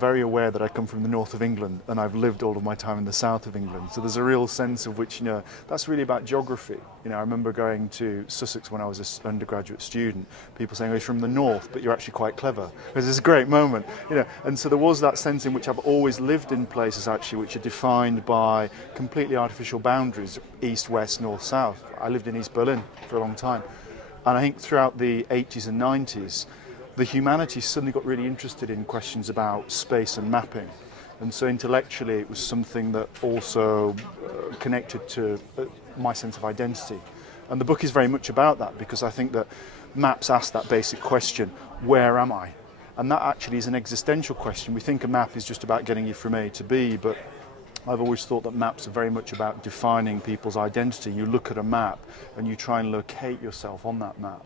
very aware that I come from the north of England and I've lived all of my time in the south of England. So there's a real sense of which, that's really about geography. I remember going to Sussex when I was an undergraduate student, people saying, oh, you're from the north, but you're actually quite clever. It was this great moment, And so there was that sense in which I've always lived in places actually which are defined by completely artificial boundaries, east, west, north, south. I lived in East Berlin for a long time. And I think throughout the 80s and 90s, the humanities suddenly got really interested in questions about space and mapping. And so intellectually it was something that also connected to my sense of identity. And the book is very much about that, because I think that maps ask that basic question, where am I? And that actually is an existential question. We think a map is just about getting you from A to B, but I've always thought that maps are very much about defining people's identity. You look at a map and you try and locate yourself on that map.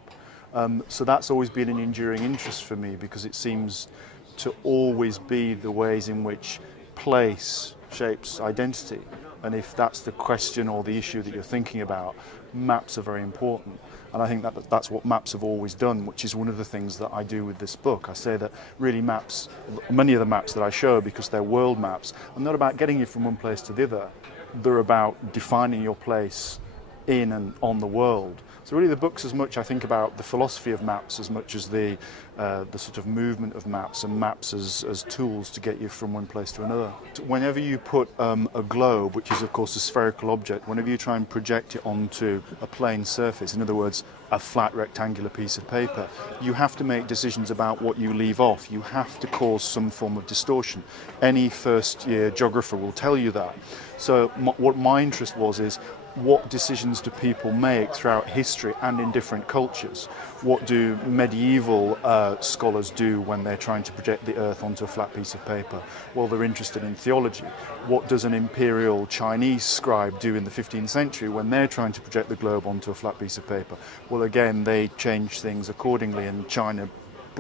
So that's always been an enduring interest for me, because it seems to always be the ways in which place shapes identity. And if that's the question or the issue that you're thinking about, maps are very important. And I think that that's what maps have always done, which is one of the things that I do with this book. I say that really maps, many of the maps that I show, because they're world maps, are not about getting you from one place to the other. They're about defining your place in and on the world. So really the book's as much, I think, about the philosophy of maps as much as the sort of movement of maps, and maps as tools to get you from one place to another. Whenever you put a globe, which is of course a spherical object, whenever you try and project it onto a plane surface, in other words, a flat rectangular piece of paper, you have to make decisions about what you leave off. You have to cause some form of distortion. Any first year geographer will tell you that. So what my interest was is, what decisions do people make throughout history and in different cultures? What do medieval scholars do when they're trying to project the earth onto a flat piece of paper? Well, they're interested in theology. What does an imperial Chinese scribe do in the 15th century when they're trying to project the globe onto a flat piece of paper? Well, again, they change things accordingly, and China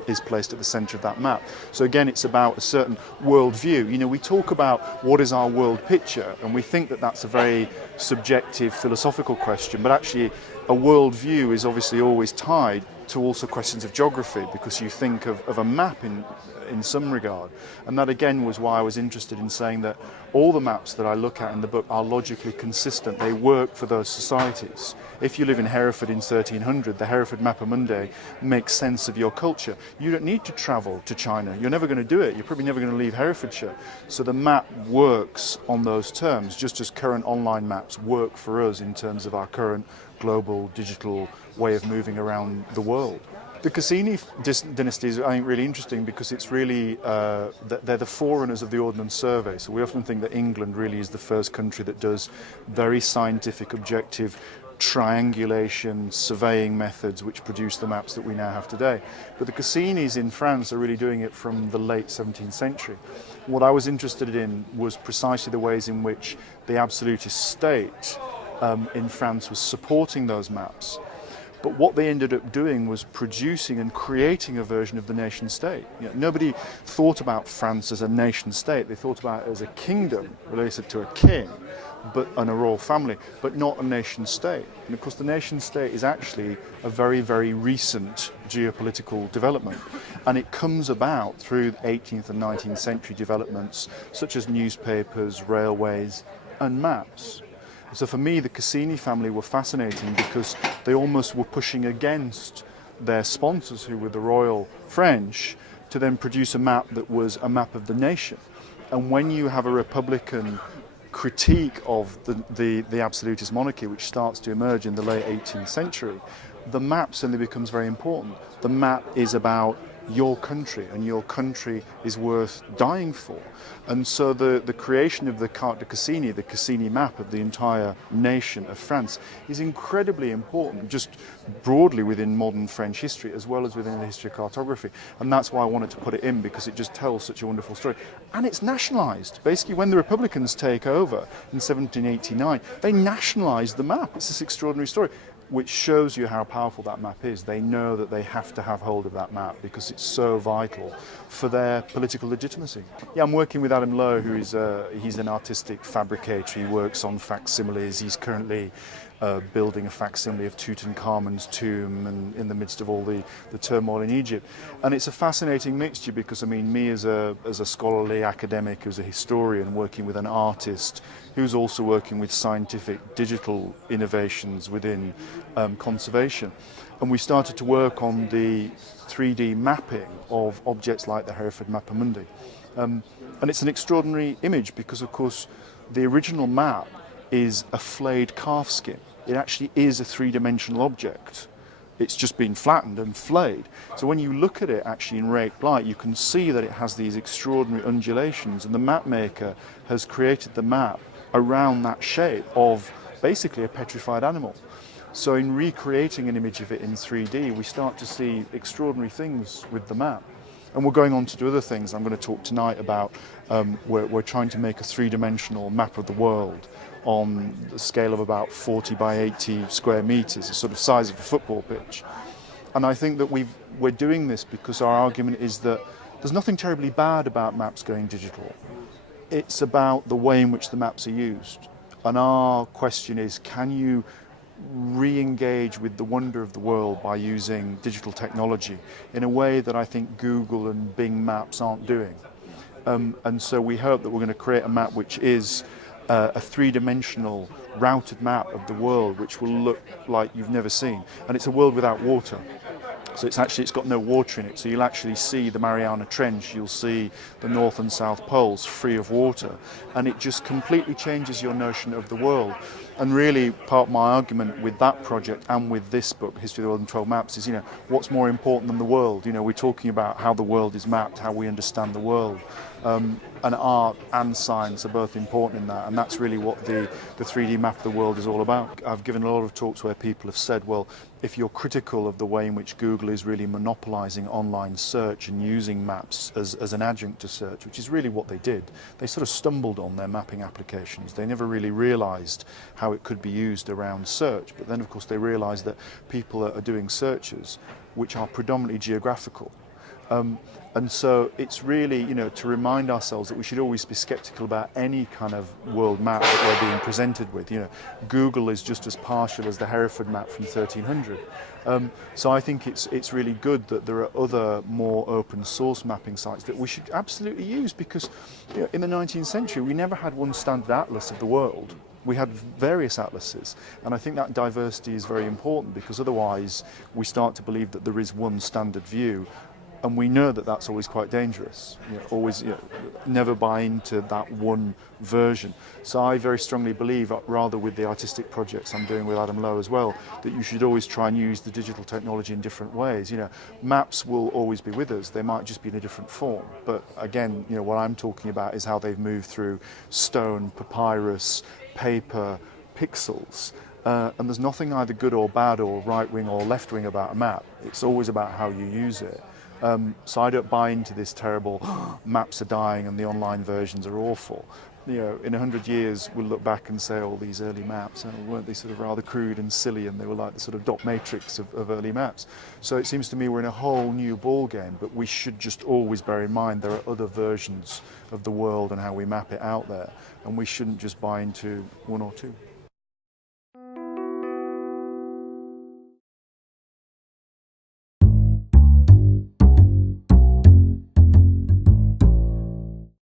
is placed at the centre of that map. So again, it's about a certain worldview. We talk about what is our world picture, and we think that that's a very subjective philosophical question, but actually a worldview is obviously always tied to also questions of geography, because you think of a map in some regard. And that again was why I was interested in saying that all the maps that I look at in the book are logically consistent. They work for those societies. If you live in Hereford in 1300, the Hereford Mappa Mundi makes sense of your culture. You don't need to travel to China. You're never going to do it. You're probably never going to leave Herefordshire. So the map works on those terms, just as current online maps work for us in terms of our current global digital way of moving around the world. The Cassini dynasty is, I think, really interesting, because it's really, they're the forerunners of the Ordnance Survey. So we often think that England really is the first country that does very scientific, objective triangulation, surveying methods which produce the maps that we now have today. But the Cassinis in France are really doing it from the late 17th century. What I was interested in was precisely the ways in which the absolutist state in France was supporting those maps. But what they ended up doing was producing and creating a version of the nation state. Nobody thought about France as a nation state. They thought about it as a kingdom related to a king and a royal family, but not a nation state. And of course the nation state is actually a very, very recent geopolitical development. And it comes about through 18th and 19th century developments such as newspapers, railways, and maps. So for me, the Cassini family were fascinating because they almost were pushing against their sponsors, who were the royal French, to then produce a map that was a map of the nation. And when you have a Republican critique of the absolutist monarchy, which starts to emerge in the late 18th century, the map suddenly becomes very important. The map is about your country, and your country is worth dying for. And so the creation of the Carte de Cassini, the Cassini map of the entire nation of France, is incredibly important, just broadly within modern French history, as well as within the history of cartography. And that's why I wanted to put it in, because it just tells such a wonderful story. And it's nationalised. Basically, when the Republicans take over in 1789, they nationalise the map. It's this extraordinary story, which shows you how powerful that map is. They know that they have to have hold of that map because it's so vital for their political legitimacy. Yeah, I'm working with Adam Lowe, who is he's an artistic fabricator. He works on facsimiles. He's currently building a facsimile of Tutankhamun's tomb and in the midst of all the turmoil in Egypt. And it's a fascinating mixture because, I mean, me as a scholarly academic, as a historian working with an artist who's also working with scientific digital innovations within conservation. And we started to work on the 3D mapping of objects like the Hereford Mappa Mundi. And it's an extraordinary image because, of course, the original map is a flayed calf skin. It actually is a three-dimensional object. It's just been flattened and flayed. So when you look at it actually in raked light, you can see that it has these extraordinary undulations, and the map maker has created the map around that shape of basically a petrified animal. So in recreating an image of it in 3D, we start to see extraordinary things with the map. And we're going on to do other things. I'm going to talk tonight about we're trying to make a three-dimensional map of the world on the scale of about 40 by 80 square meters, the sort of size of a football pitch. And I think that we're doing this because our argument is that there's nothing terribly bad about maps going digital. It's about the way in which the maps are used. And our question is, can you re-engage with the wonder of the world by using digital technology in a way that I think Google and Bing Maps aren't doing? And so we hope that we're going to create a map which is a three-dimensional routed map of the world which will look like you've never seen. And it's a world without water. So it's got no water in it. So you'll actually see the Mariana Trench, you'll see the North and South Poles free of water. And it just completely changes your notion of the world. And really part of my argument with that project and with this book, History of the World in 12 Maps, is, what's more important than the world? We're talking about how the world is mapped, how we understand the world. And art and science are both important in that, and that's really what the 3D map of the world is all about. I've given a lot of talks where people have said, well, if you're critical of the way in which Google is really monopolizing online search and using maps as an adjunct to search, which is really what they did, they sort of stumbled on their mapping applications. They never really realized how it could be used around search, but then of course they realized that people are doing searches which are predominantly geographical. And so it's really, to remind ourselves that we should always be skeptical about any kind of world map that we're being presented with. Google is just as partial as the Hereford map from 1300. So I think it's really good that there are other more open source mapping sites that we should absolutely use, because in the 19th century we never had one standard atlas of the world. We had various atlases, and I think that diversity is very important, because otherwise we start to believe that there is one standard view. And we know that that's always quite dangerous. Never buy into that one version. So I very strongly believe, rather with the artistic projects I'm doing with Adam Lowe as well, that you should always try and use the digital technology in different ways. Maps will always be with us. They might just be in a different form. But again, what I'm talking about is how they've moved through stone, papyrus, paper, pixels. And there's nothing either good or bad or right wing or left wing about a map. It's always about how you use it. So I don't buy into this terrible maps are dying and the online versions are awful. In 100 years we'll look back and say, oh, these early maps, weren't they sort of rather crude and silly, and they were like the sort of dot matrix of early maps. So it seems to me we're in a whole new ball game, but we should just always bear in mind there are other versions of the world and how we map it out there, and we shouldn't just buy into one or two.